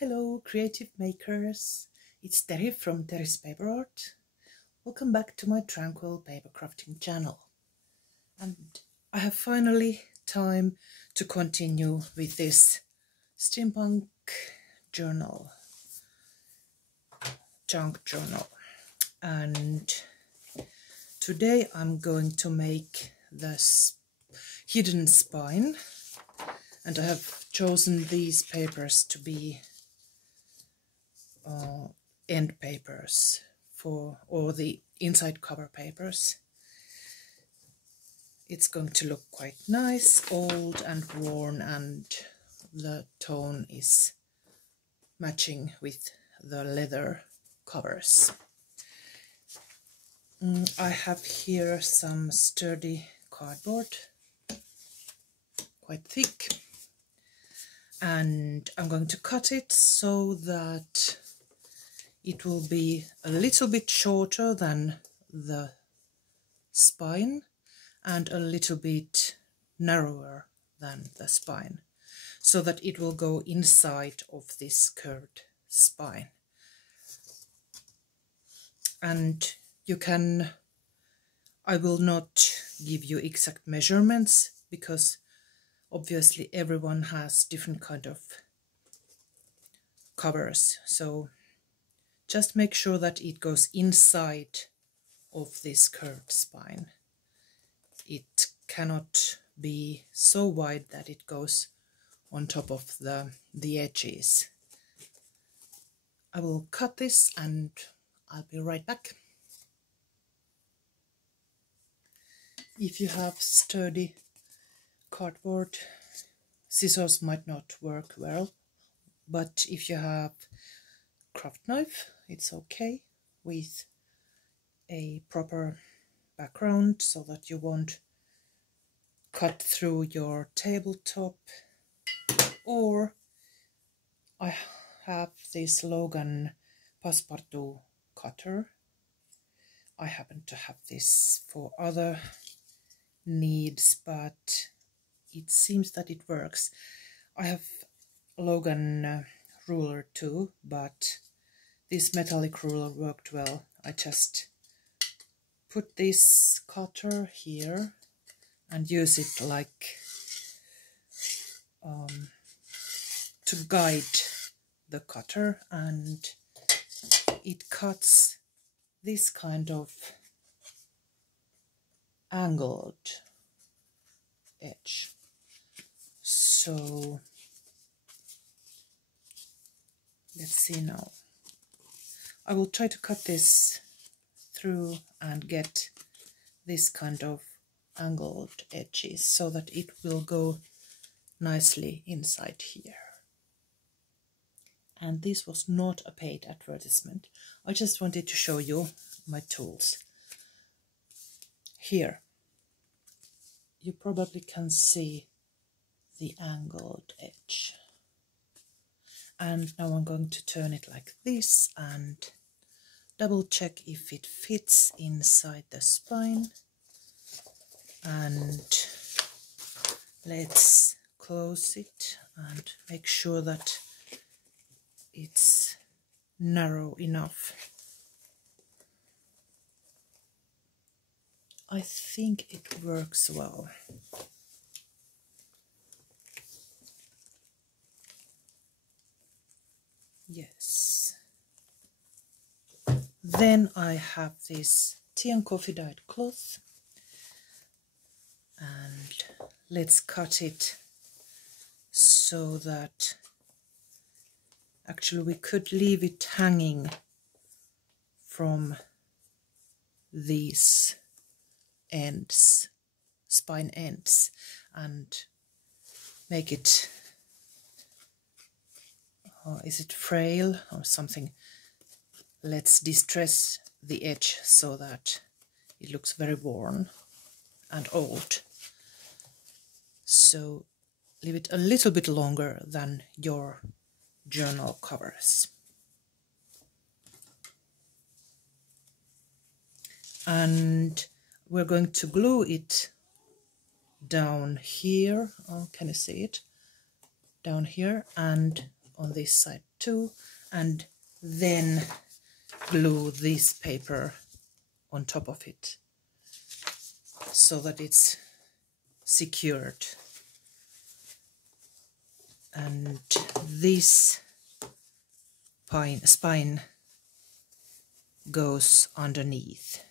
Hello creative makers, it's Terry from Terry's Paper Art. Welcome back to my tranquil paper crafting channel. And I have finally time to continue with this steampunk journal, junk journal. And today I'm going to make this hidden spine, and I have chosen these papers to be end papers or the inside cover papers. It's going to look quite nice, old and worn, and the tone is matching with the leather covers. I have here some sturdy cardboard, quite thick, and I'm going to cut it so that it will be a little bit shorter than the spine and a little bit narrower than the spine, so that it will go inside of this curved spine. And I will not give you exact measurements because obviously everyone has different kind of covers, so just make sure that it goes inside of this curved spine. It cannot be so wide that it goes on top of the edges. I will cut this and I'll be right back. If you have sturdy cardboard, scissors might not work well, but if you have craft knife, it's okay with a proper background so that you won't cut through your tabletop. Or I have this Logan Passepartout cutter. I happen to have this for other needs, but it seems that it works. I have Logan ruler too, but this metallic ruler worked well. I just put this cutter here and use it like to guide the cutter, and it cuts this kind of angled edge. So let's see now. I will try to cut this through and get this kind of angled edges so that it will go nicely inside here. And this was not a paid advertisement. I just wanted to show you my tools. Here you probably can see the angled edge. And now I'm going to turn it like this and double check if it fits inside the spine. And let's close it and make sure that it's narrow enough. I think it works well. Yes. Then I have this tea and coffee dyed cloth, and let's cut it so that actually we could leave it hanging from these ends, spine ends, and make it is it frail or something? Let's distress the edge so that it looks very worn and old. So leave it a little bit longer than your journal covers. And we're going to glue it down here. Oh, can you see it? Down here and on this side to, and then glue this paper on top of it so that it's secured. And this spine goes underneath,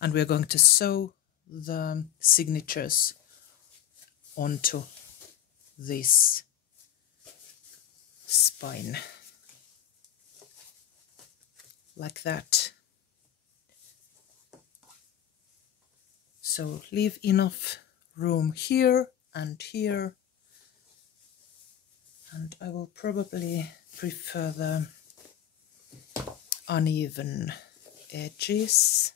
and we're going to sew the signatures onto this spine like that. So leave enough room here and here, and I will probably prefer the uneven edges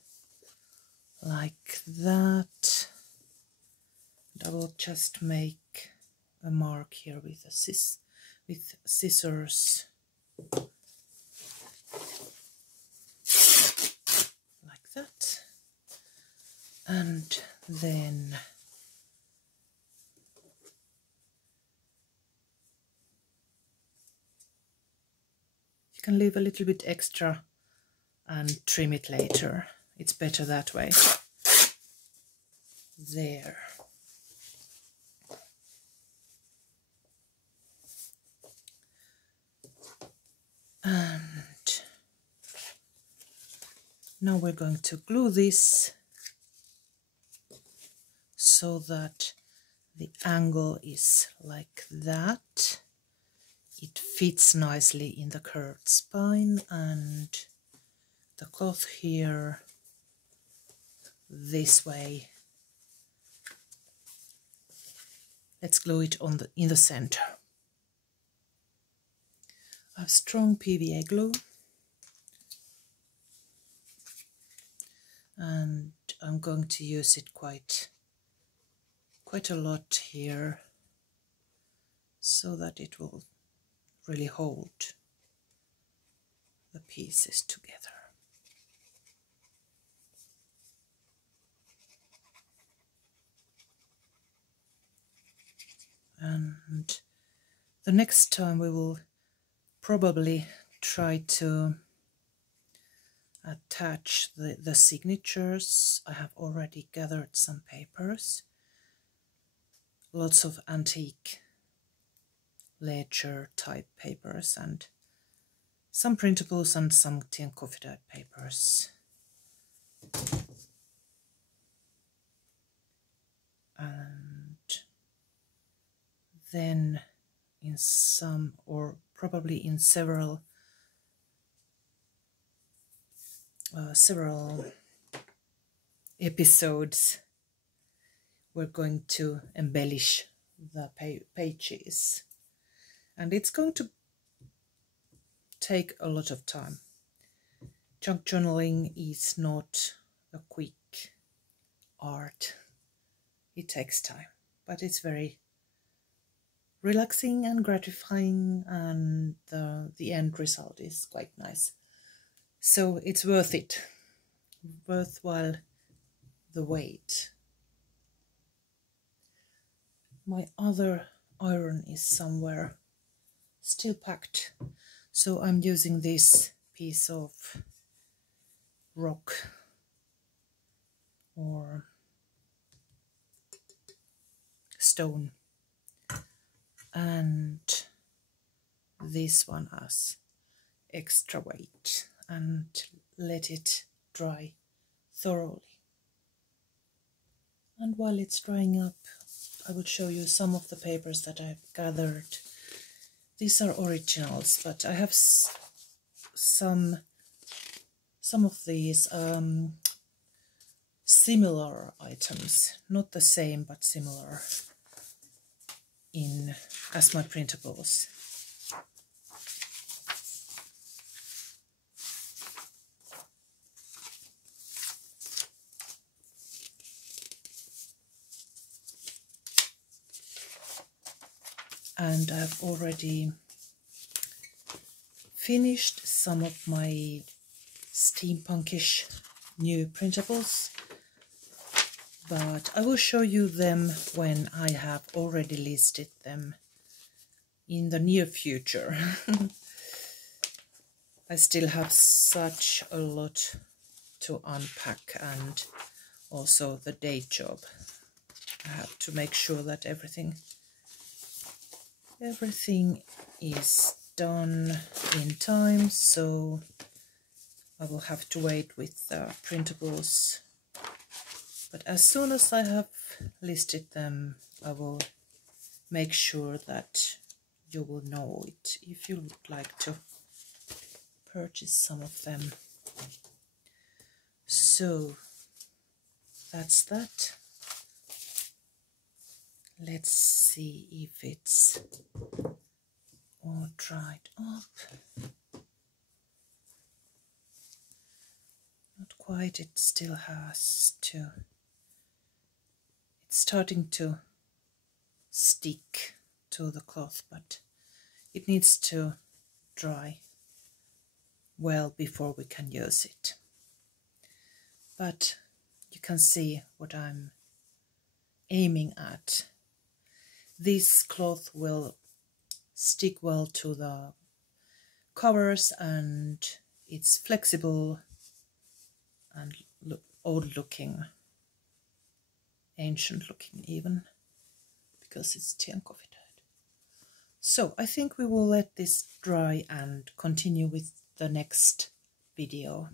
like that. And I will just make a mark here with scissors like that, and then you can leave a little bit extra and trim it later. It's better that way. There. And now we're going to glue this so that the angle is like that. It fits nicely in the curved spine, and the cloth here this way. Let's glue it on in the center. I have strong PVA glue, and I'm going to use it quite a lot here so that it will really hold the pieces together. And the next time we will probably try to attach the signatures. I have already gathered some papers, lots of antique ledger type papers, and some printables and some tea and coffee dyed papers. And then in some, or probably in several episodes, we're going to embellish the pages, and it's going to take a lot of time. Junk journaling is not a quick art. It takes time, but it's very relaxing and gratifying, and the end result is quite nice. So it's worth it, worthwhile the wait. My other iron is somewhere still packed, so I'm using this piece of rock or stone, and this one has extra weight, and let it dry thoroughly. And while it's drying up, I will show you some of the papers that I've gathered. These are originals, but I have some of these similar items, not the same but similar as my printables. And I've already finished some of my steampunkish new printables, but I will show you them when I have already listed them in the near future. I still have such a lot to unpack, and also the day job. I have to make sure that everything is done in time, so I will have to wait with the printables. But as soon as I have listed them, I will make sure that you will know it if you would like to purchase some of them. So that's that. Let's see if it's all dried up. Not quite, it still has to. It's starting to stick to the cloth, but it needs to dry well before we can use it. But you can see what I'm aiming at. This cloth will stick well to the covers, and it's flexible and old looking, ancient looking even, because it's Tiankoffied. So I think we will let this dry and continue with the next video.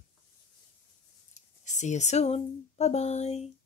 See you soon. Bye bye.